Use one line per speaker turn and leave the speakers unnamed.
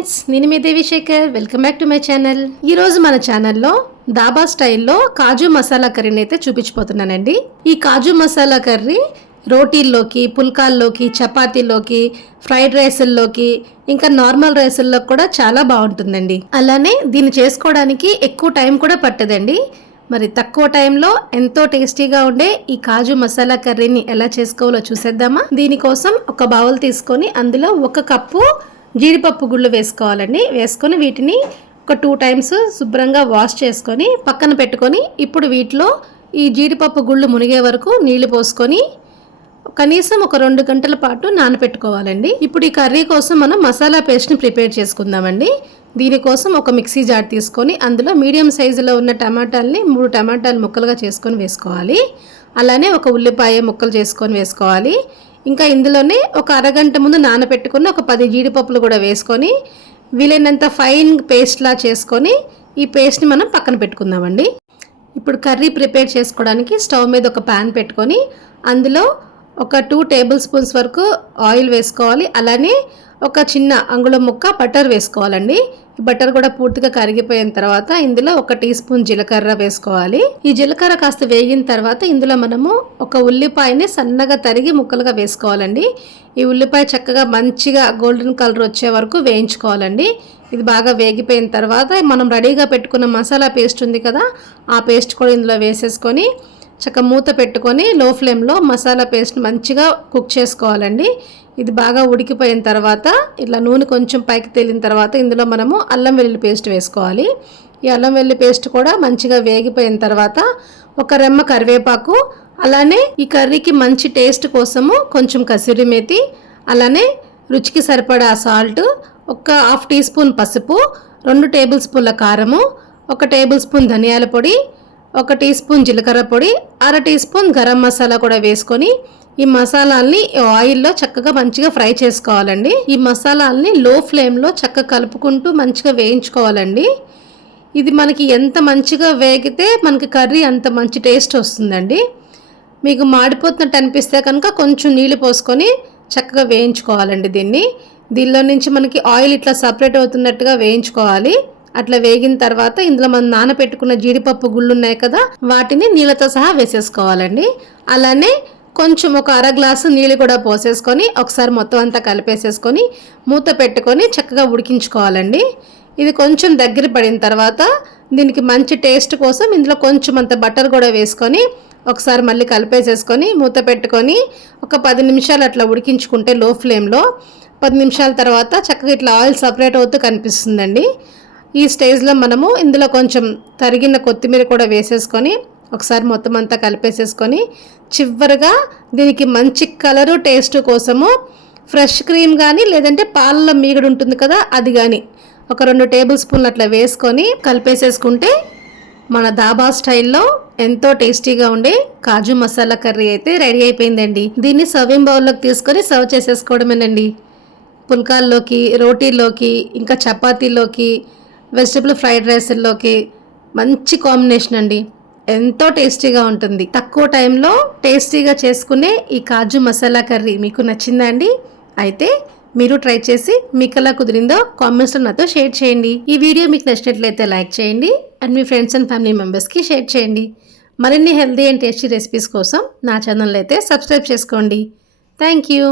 Friends నేను మీ Devishekar. Welcome back to my channel ఈరోజు మన ఛానల్లో దాబా స్టైల్లో కాజు మసాలా కర్రీని అయితే చూపించిపోతున్నానండి ఈ కాజు మసాలా కర్రీ రోటీల్లోకి పుల్కాల్లోకి చపాతీలోకి ఫ్రైడ్ రైస్ల్లోకి ఇంకా నార్మల్ రైస్ల్లో కూడా చాలా బాగుంటుందండి. అలానే దీన్ని చేసుకోవడానికి ఎక్కువ టైం కూడా పట్టదండి. మరి తక్కువ టైంలో ఎంతో టేస్టీగా ఉండే ఈ కాజు మసాలా కర్రీని ఎలా చేసుకోవాలో చూసేద్దామా? దీనికోసం ఒక బౌల్ తీసుకొని అందులో ఒక కప్పు జీడిపప్పు గుళ్ళు వేసుకోవాలండి. వేసుకొని వీటిని ఒక టూ టైమ్స్ శుభ్రంగా వాష్ చేసుకొని పక్కన పెట్టుకొని ఇప్పుడు వీటిలో ఈ జీడిపప్పు గుళ్ళు మునిగే వరకు నీళ్ళు పోసుకొని కనీసం ఒక రెండు గంటల పాటు నానపెట్టుకోవాలండి. ఇప్పుడు ఈ కర్రీ కోసం మనం మసాలా పేస్ట్ని ప్రిపేర్ చేసుకుందామండి. దీనికోసం ఒక మిక్సీ జార్ తీసుకొని అందులో మీడియం సైజులో ఉన్న టమాటాలని మూడు టమాటాలు ముక్కలుగా చేసుకొని వేసుకోవాలి. అలానే ఒక ఉల్లిపాయ ముక్కలు చేసుకొని వేసుకోవాలి. ఇంకా ఇందులోనే ఒక అరగంట ముందు నానబెట్టుకున్న ఒక పది జీడిపప్పులు కూడా వేసుకొని వీలైనంత ఫైన్ పేస్ట్లా చేసుకొని ఈ పేస్ట్ని మనం పక్కన పెట్టుకుందామండి. ఇప్పుడు కర్రీ ప్రిపేర్ చేసుకోవడానికి స్టవ్ మీద ఒక ప్యాన్ పెట్టుకొని అందులో ఒక టూ టేబుల్ స్పూన్స్ వరకు ఆయిల్ వేసుకోవాలి. అలానే ఒక చిన్న అంగుళం ముక్క బటర్ వేసుకోవాలండి. బటర్ కూడా పూర్తిగా కరిగిపోయిన తర్వాత ఇందులో ఒక టీ స్పూన్ జీలకర్ర వేసుకోవాలి. ఈ జీలకర్ర కాస్త వేగిన తర్వాత ఇందులో మనము ఒక ఉల్లిపాయని సన్నగా తరిగి ముక్కలుగా వేసుకోవాలండి. ఈ ఉల్లిపాయ చక్కగా మంచిగా గోల్డెన్ కలర్ వచ్చే వరకు వేయించుకోవాలండి. ఇది బాగా వేగిపోయిన తర్వాత మనం రెడీగా పెట్టుకున్న మసాలా పేస్ట్ ఉంది కదా ఆ పేస్ట్ కూడా ఇందులో వేసేసుకొని చక్క మూత పెట్టుకొని లో ఫ్లేమ్లో మసాలా పేస్ట్ మంచిగా కుక్ చేసుకోవాలండి. ఇది బాగా ఉడికిపోయిన తర్వాత ఇట్లా నూనె కొంచెం పైకి తేలిన తర్వాత ఇందులో మనము అల్లం వెల్లుల్లి పేస్ట్ వేసుకోవాలి. ఈ అల్లం వెల్లుల్లి పేస్ట్ కూడా మంచిగా వేగిపోయిన తర్వాత ఒక రెమ్మ కరివేపాకు అలానే ఈ కర్రీకి మంచి టేస్ట్ కోసము కొంచెం కసూరి మేతి అలానే రుచికి సరిపడా సాల్ట్ ఒక హాఫ్ టీ స్పూన్ పసుపు రెండు టేబుల్ స్పూన్ల కారము ఒక టేబుల్ స్పూన్ ధనియాల పొడి ఒక టీ స్పూన్ జీలకర్ర పొడి అర టీ స్పూన్ గరం మసాలా కూడా వేసుకొని ఈ మసాలాల్ని ఆయిల్లో చక్కగా మంచిగా ఫ్రై చేసుకోవాలండి. ఈ మసాలాల్ని లో ఫ్లేమ్లో చక్కగా కలుపుకుంటూ మంచిగా వేయించుకోవాలండి. ఇది మనకి ఎంత మంచిగా వేగితే మనకి కర్రీ అంత మంచి టేస్ట్ వస్తుందండి. మీకు మాడిపోతున్నట్టు అనిపిస్తే కనుక కొంచెం నీళ్ళు పోసుకొని చక్కగా వేయించుకోవాలండి దీన్ని. దీనిలో నుంచి మనకి ఆయిల్ ఇట్లా సపరేట్ అవుతున్నట్టుగా వేయించుకోవాలి. అట్లా వేగిన తర్వాత ఇందులో మనం నానపెట్టుకున్న జీడిపప్పు గుళ్ళు ఉన్నాయి కదా వాటిని నీళ్ళతో సహా వేసేసుకోవాలండి. అలానే కొంచెం ఒక అర గ్లాసు నీళ్ళు కూడా పోసేసుకొని ఒకసారి మొత్తం అంతా కలిపేసేసుకొని మూత పెట్టుకొని చక్కగా ఉడికించుకోవాలండి. ఇది కొంచెం దగ్గర పడిన తర్వాత దీనికి మంచి టేస్ట్ కోసం ఇందులో కొంచెం అంత బటర్ కూడా వేసుకొని ఒకసారి మళ్ళీ కలిపేసేసుకొని మూత పెట్టుకొని ఒక పది నిమిషాలు అట్లా ఉడికించుకుంటే లో ఫ్లేమ్లో. పది నిమిషాల తర్వాత చక్కగా ఇట్లా ఆయిల్ సపరేట్ అవుతూ కనిపిస్తుందండి. ఈ స్టేజ్లో మనము ఇందులో కొంచెం తరిగిన కొత్తిమీర కూడా వేసేసుకొని ఒకసారి మొత్తం అంతా కలిపేసేసుకొని చివరిగా దీనికి మంచి కలరు టేస్ట్ కోసము ఫ్రెష్ క్రీమ్ కానీ లేదంటే పాలలో మీగడు ఉంటుంది కదా అది కానీ ఒక రెండు టేబుల్ స్పూన్లు అట్లా వేసుకొని కలిపేసేసుకుంటే మన దాబా స్టైల్లో ఎంతో టేస్టీగా ఉండే కాజు మసాలా కర్రీ అయితే రెడీ అయిపోయిందండి. దీన్ని సర్వింగ్ బౌల్లోకి తీసుకొని సర్వ్ చేసేసుకోవడమేనండి. పుల్కాల్లోకి రోటీల్లోకి ఇంకా చపాతీలోకి వెజిటబుల్ ఫ్రైడ్ రైస్లోకి మంచి కాంబినేషన్ అండి. ఎంతో టేస్టీగా ఉంటుంది. తక్కువ టైంలో టేస్టీగా చేసుకునే ఈ కాజు మసాలా కర్రీ మీకు నచ్చిందా అండి? అయితే మీరు ట్రై చేసి మీకు ఎలా కుదిరిందో కామెంట్స్లో నాతో షేర్ చేయండి. ఈ వీడియో మీకు నచ్చినట్లయితే లైక్ చేయండి అండ్ మీ ఫ్రెండ్స్ అండ్ ఫ్యామిలీ మెంబర్స్కి షేర్ చేయండి. మరిన్ని హెల్తీ అండ్ టేస్టీ రెసిపీస్ కోసం నా ఛానల్ అయితే సబ్స్క్రైబ్ చేసుకోండి. Thank you.